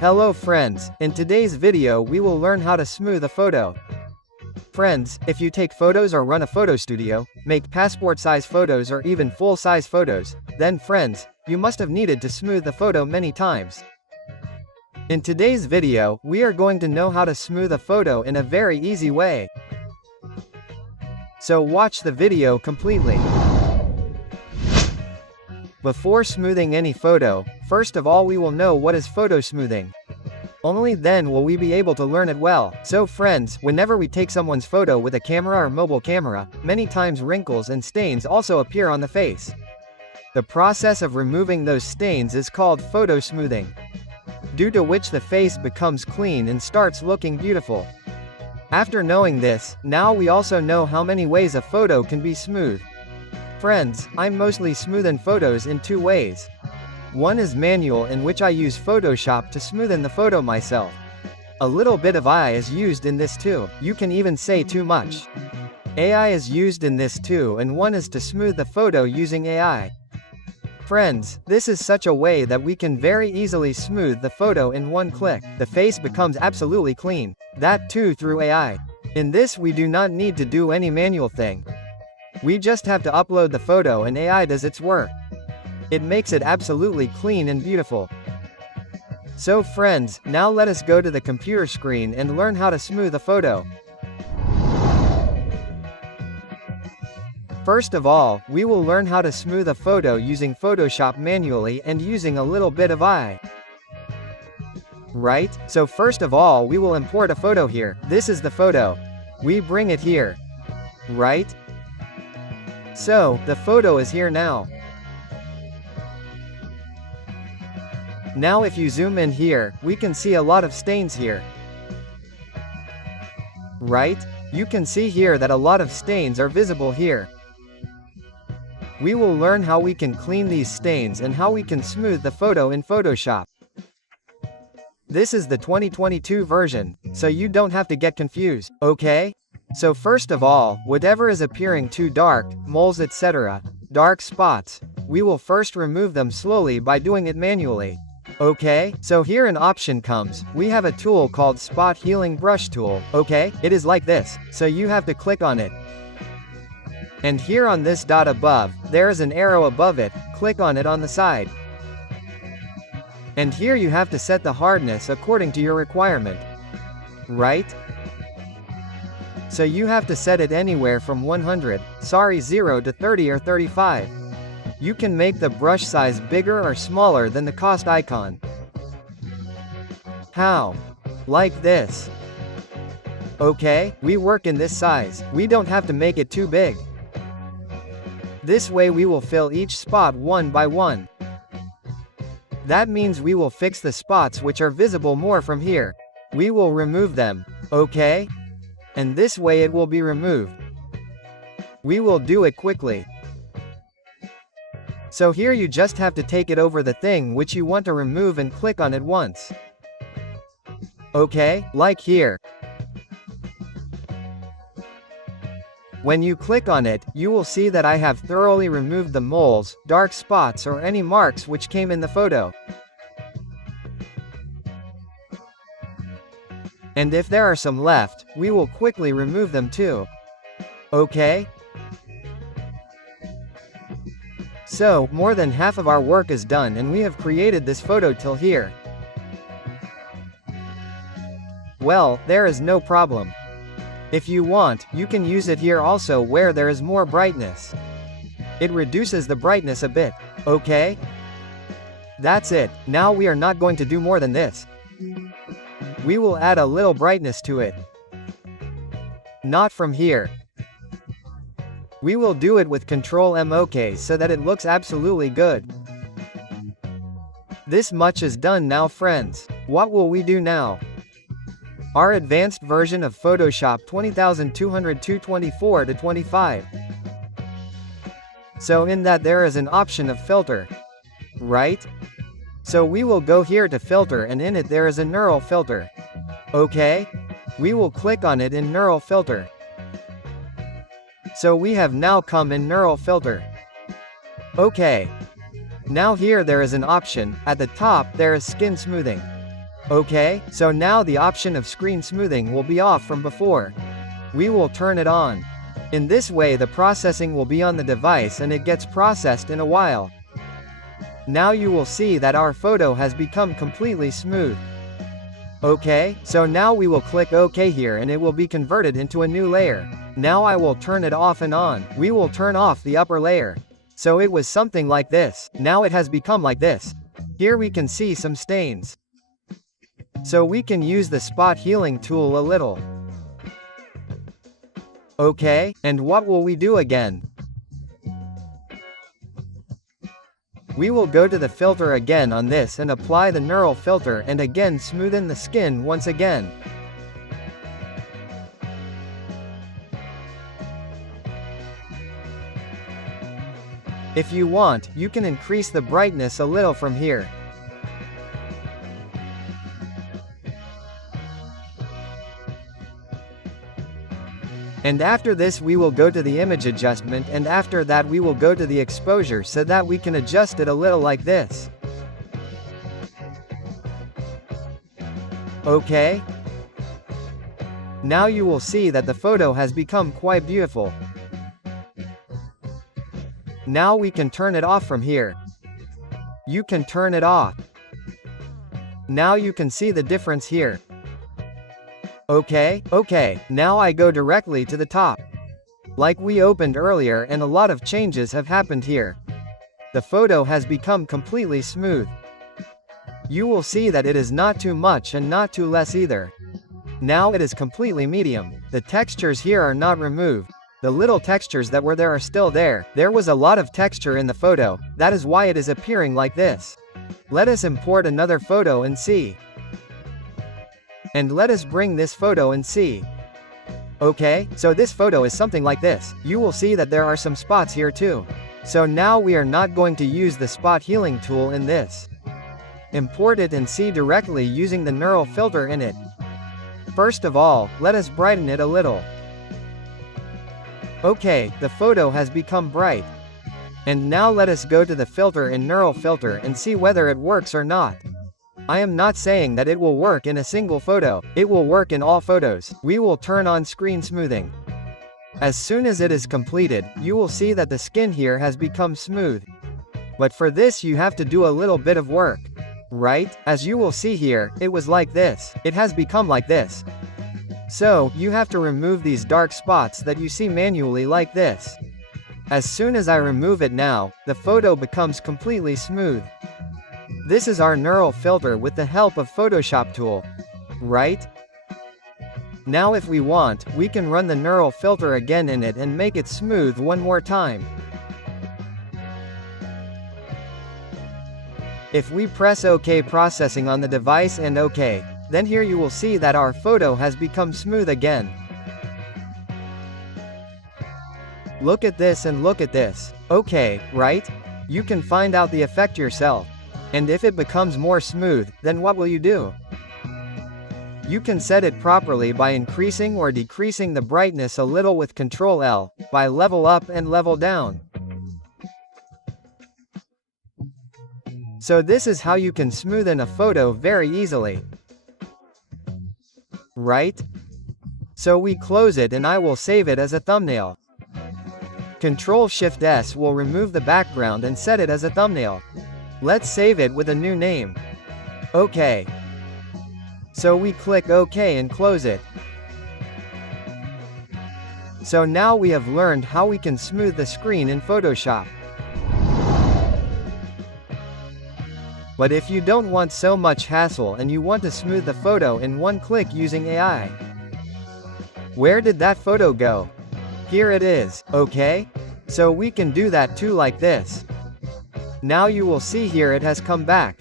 Hello friends, in today's video we will learn how to smooth a photo. Friends, if you take photos or run a photo studio, make passport-size photos or even full-size photos, then friends, you must have needed to smooth the photo many times. In today's video, we are going to know how to smooth a photo in a very easy way. So watch the video completely. Before smoothing any photo, first of all we will know what is photo smoothing. Only then will we be able to learn it well. So friends, whenever we take someone's photo with a camera or mobile camera, many times wrinkles and stains also appear on the face. The process of removing those stains is called photo smoothing, due to which the face becomes clean and starts looking beautiful. After knowing this, now we also know how many ways a photo can be smoothed. Friends, I'm mostly smoothing photos in two ways. One is manual, in which I use Photoshop to smoothen the photo myself. A little bit of AI is used in this too, you can even say too much. AI is used in this too, and one is to smooth the photo using AI. Friends, this is such a way that we can very easily smooth the photo in one click. The face becomes absolutely clean. That too through AI. In this we do not need to do any manual thing. We just have to upload the photo and AI does its work. It makes it absolutely clean and beautiful. So friends, now let us go to the computer screen and learn how to smooth a photo. First of all, we will learn how to smooth a photo using Photoshop manually and using a little bit of AI. Right? So first of all we will import a photo here. This is the photo. We bring it here. Right? So, the photo is here now. Now if you zoom in here, we can see a lot of stains here. Right? You can see here that a lot of stains are visible here. We will learn how we can clean these stains and how we can smooth the photo in Photoshop. This is the 2022 version, so you don't have to get confused, okay? So first of all, whatever is appearing too dark, moles etc., dark spots, we will first remove them slowly by doing it manually. Okay? So here an option comes, we have a tool called Spot Healing Brush Tool, okay? It is like this, so you have to click on it. And here on this dot above, there is an arrow above it, click on it on the side. And here you have to set the hardness according to your requirement. Right? So you have to set it anywhere from 0 to 30 or 35. You can make the brush size bigger or smaller than the cost icon. How? Like this. Okay, we work in this size, we don't have to make it too big. This way we will fill each spot one by one. That means we will fix the spots which are visible more from here. We will remove them, okay? And this way it will be removed. We will do it quickly. So here you just have to take it over the thing which you want to remove and click on it once. Okay, like here. When you click on it, you will see that I have thoroughly removed the moles, dark spots or any marks which came in the photo. And if there are some left, we will quickly remove them too. Okay? So, more than half of our work is done and we have created this photo till here. Well, there is no problem. If you want, you can use it here also where there is more brightness. It reduces the brightness a bit, okay? That's it, now we are not going to do more than this. We will add a little brightness to it. Not from here. We will do it with Ctrl M OK so that it looks absolutely good. This much is done now friends. What will we do now? Our advanced version of Photoshop 20224 to 25. So in that there is an option of filter. Right? So we will go here to filter and in it there is a neural filter. Okay? We will click on it in neural filter. So we have now come in neural filter. Okay. Now here there is an option, at the top there is skin smoothing. Okay, so now the option of screen smoothing will be off from before. We will turn it on. In this way the processing will be on the device and it gets processed in a while. Now you will see that our photo has become completely smooth. Okay, so now we will click OK here and it will be converted into a new layer. Now I will turn it off and on. We will turn off the upper layer. So it was something like this. Now it has become like this. Here we can see some stains. So we can use the spot healing tool a little. Okay, and what will we do again? We will go to the filter again on this and apply the neural filter and again smoothen the skin once again. If you want, you can increase the brightness a little from here. And after this we will go to the image adjustment and after that we will go to the exposure so that we can adjust it a little like this. Okay. Now you will see that the photo has become quite beautiful. Now we can turn it off from here. You can turn it off. Now you can see the difference here. Okay, now I go directly to the top. Like we opened earlier and a lot of changes have happened here. The photo has become completely smooth. You will see that it is not too much and not too less either. Now it is completely medium. The textures here are not removed. The little textures that were there are still there. There was a lot of texture in the photo, that is why it is appearing like this. Let us import another photo and see. And let us bring this photo and see. Okay, so this photo is something like this. You will see that there are some spots here too. So now we are not going to use the spot healing tool in this. Import it and see directly using the neural filter in it. First of all, let us brighten it a little. Okay, the photo has become bright. And now let us go to the filter in neural filter and see whether it works or not. I am not saying that it will work in a single photo, it will work in all photos. We will turn on screen smoothing. As soon as it is completed, you will see that the skin here has become smooth. But for this you have to do a little bit of work. Right? As you will see here, it was like this. It has become like this. So, you have to remove these dark spots that you see manually like this. As soon as I remove it now, the photo becomes completely smooth. This is our neural filter with the help of Photoshop tool. Right? Now if we want, we can run the neural filter again in it and make it smooth one more time. If we press OK processing on the device and OK, then here you will see that our photo has become smooth again. Look at this and look at this. Okay, right? You can find out the effect yourself. And if it becomes more smooth, then what will you do? You can set it properly by increasing or decreasing the brightness a little with Ctrl L, by level up and level down. So this is how you can smoothen a photo very easily. Right? So we close it and I will save it as a thumbnail. Ctrl-Shift-S will remove the background and set it as a thumbnail. Let's save it with a new name. OK. So we click OK and close it. So now we have learned how we can smooth the screen in Photoshop. But if you don't want so much hassle and you want to smooth the photo in one click using AI. Where did that photo go? Here it is, okay? So we can do that too like this. Now you will see here it has come back.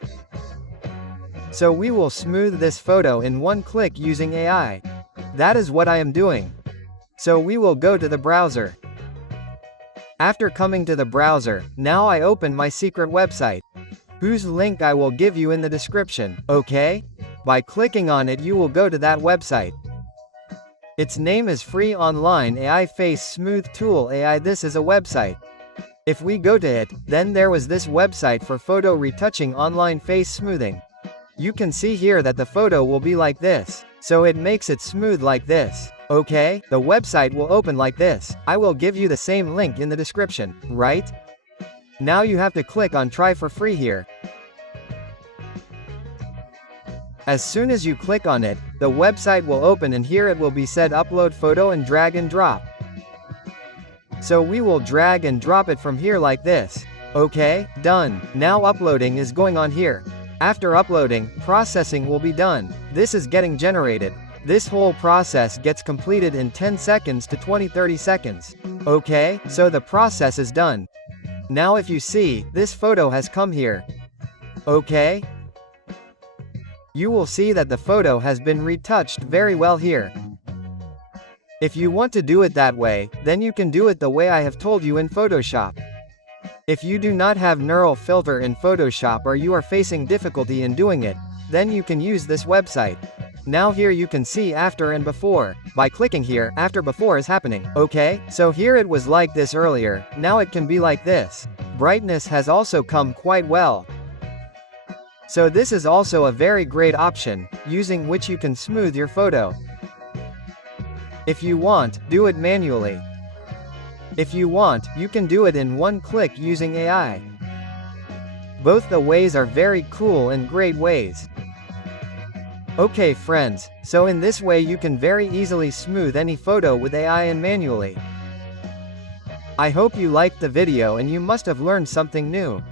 So we will smooth this photo in one click using AI. That is what I am doing. So we will go to the browser. After coming to the browser, now I open my secret website, whose link I will give you in the description, okay? By clicking on it you will go to that website. Its name is Free Online AI Face Smooth Tool AI. This is a website. If we go to it, then there was this website for photo retouching online face smoothing. You can see here that the photo will be like this. So it makes it smooth like this. Okay, the website will open like this. I will give you the same link in the description, right? Now you have to click on try for free here. As soon as you click on it, the website will open and here it will be said upload photo and drag and drop. So we will drag and drop it from here like this. Okay, done. Now uploading is going on here. After uploading, processing will be done. This is getting generated. This whole process gets completed in 10 seconds to 20-30 seconds. Okay, so the process is done. Now if you see, this photo has come here. Okay? You will see that the photo has been retouched very well here. If you want to do it that way, then you can do it the way I have told you in Photoshop. If you do not have neural filter in Photoshop or you are facing difficulty in doing it, then you can use this website. Now here you can see after and before. By clicking here, after before is happening. Okay, so here it was like this earlier, now it can be like this. Brightness has also come quite well. So this is also a very great option, using which you can smooth your photo. If you want, do it manually. If you want, you can do it in one click using AI. Both the ways are very cool and great ways. Okay friends, so in this way you can very easily smooth any photo with AI and manually. I hope you liked the video and you must have learned something new.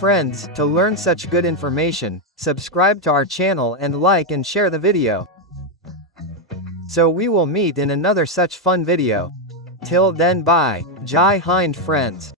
Friends, to learn such good information, subscribe to our channel and like and share the video. So we will meet in another such fun video. Till then, bye. Jai Hind friends.